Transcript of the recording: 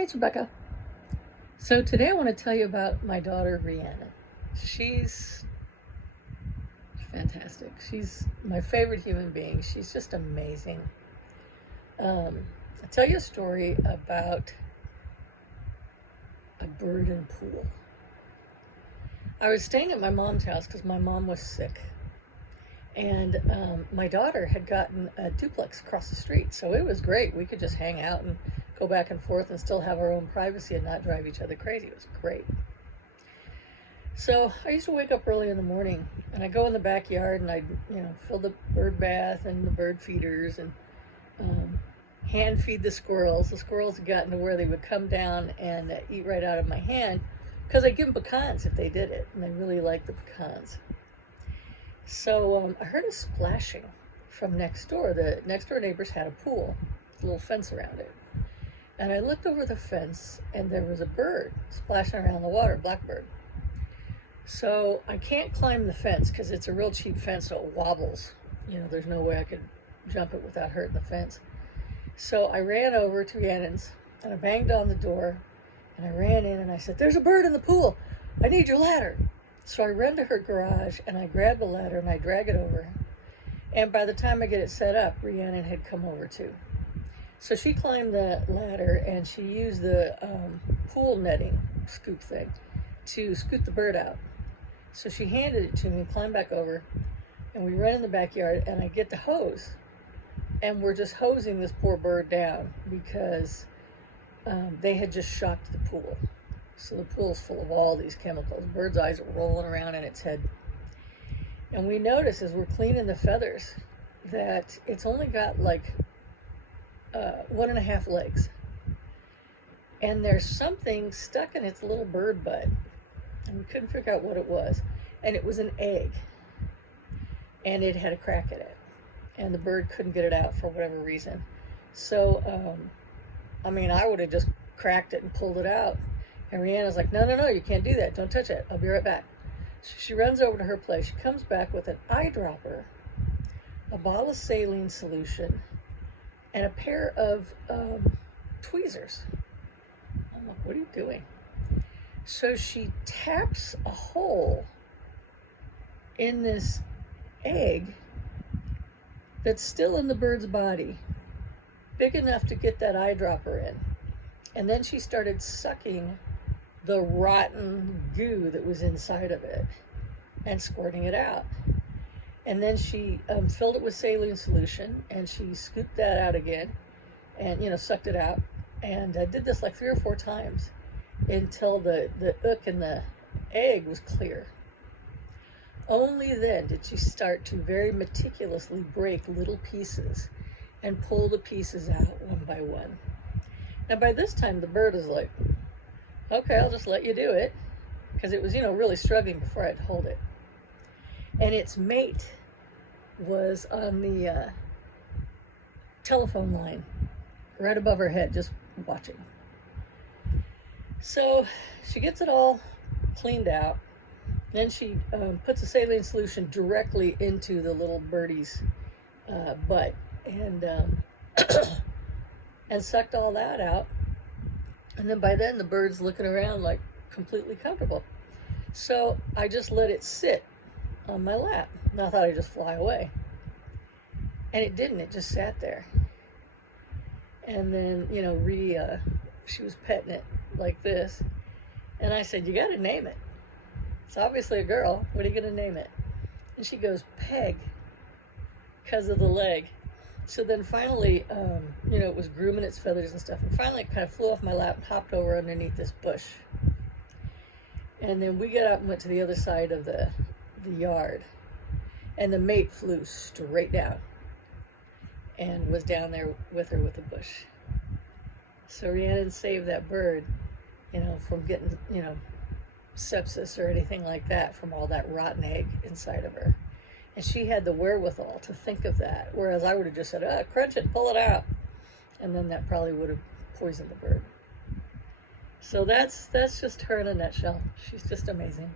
Hey, it's Rebecca. So today I want to tell you about my daughter, Rhianna. She's fantastic. She's my favorite human being. She's just amazing. I'll tell you a story about a bird in a pool. I was staying at my mom's house because my mom was sick. And my daughter had gotten a duplex across the street. So it was great. We could just hang out and go back and forth and still have our own privacy and not drive each other crazy. It was great. So I used to wake up early in the morning and I'd go in the backyard and I'd, fill the bird bath and the bird feeders and hand feed the squirrels. The squirrels had gotten to where they would come down and eat right out of my hand because I'd give them pecans if they did it, and they really liked the pecans. So I heard a splashing from next door. The next door neighbors had a pool, a little fence around it. And I looked over the fence and there was a bird splashing around the water, blackbird. So I can't climb the fence because it's a real cheap fence, so it wobbles. There's no way I could jump it without hurting the fence. So I ran over to Rhiannon's and I banged on the door and I ran in and I said, "There's a bird in the pool. I need your ladder." So I ran to her garage and I grabbed the ladder and I drag it over. And by the time I get it set up, Rhiannon had come over too. So she climbed the ladder and she used the pool netting scoop thing to scoot the bird out. So she handed it to me, climbed back over, and we run in the backyard and I get the hose. And we're just hosing this poor bird down because they had just shocked the pool. So the pool's full of all these chemicals. The bird's eyes are rolling around in its head. And we notice as we're cleaning the feathers that it's only got like 1.5 legs. And there's something stuck in its little bird butt. And we couldn't figure out what it was. And it was an egg. And it had a crack in it. And the bird couldn't get it out for whatever reason. So, I would have just cracked it and pulled it out. And Rhianna's like, no, you can't do that. Don't touch it. I'll be right back. So she runs over to her place. She comes back with an eyedropper, a bottle of saline solution, and a pair of tweezers. I'm like, what are you doing? So she taps a hole in this egg that's still in the bird's body, big enough to get that eyedropper in. And then she started sucking the rotten goo that was inside of it and squirting it out. And then she filled it with saline solution and she scooped that out again and, sucked it out. And did this like 3 or 4 times until the ook in the egg was clear. Only then did she start to very meticulously break little pieces and pull the pieces out one by one. Now by this time the bird is like, okay, I'll just let you do it, because it was, really struggling before I'd hold it. And its mate was on the telephone line right above her head, just watching. So she gets it all cleaned out. Then she puts a saline solution directly into the little birdie's butt and and sucked all that out. And then by then the bird's looking around like completely comfortable. So I just let it sit on my lap. And I thought I'd just fly away. And it didn't, it just sat there. And then, she was petting it like this. And I said, "You gotta name it. It's obviously a girl. What are you gonna name it?" And she goes, "Peg," because of the leg. So then finally, it was grooming its feathers and stuff. And finally it kind of flew off my lap and hopped over underneath this bush. And then we got up and went to the other side of the yard. And the mate flew straight down and was down there with her with the bush. So Rhiannon saved that bird, from getting, sepsis or anything like that from all that rotten egg inside of her. And she had the wherewithal to think of that, whereas I would have just said, crunch it, pull it out. And then that probably would have poisoned the bird. So that's just her in a nutshell. She's just amazing.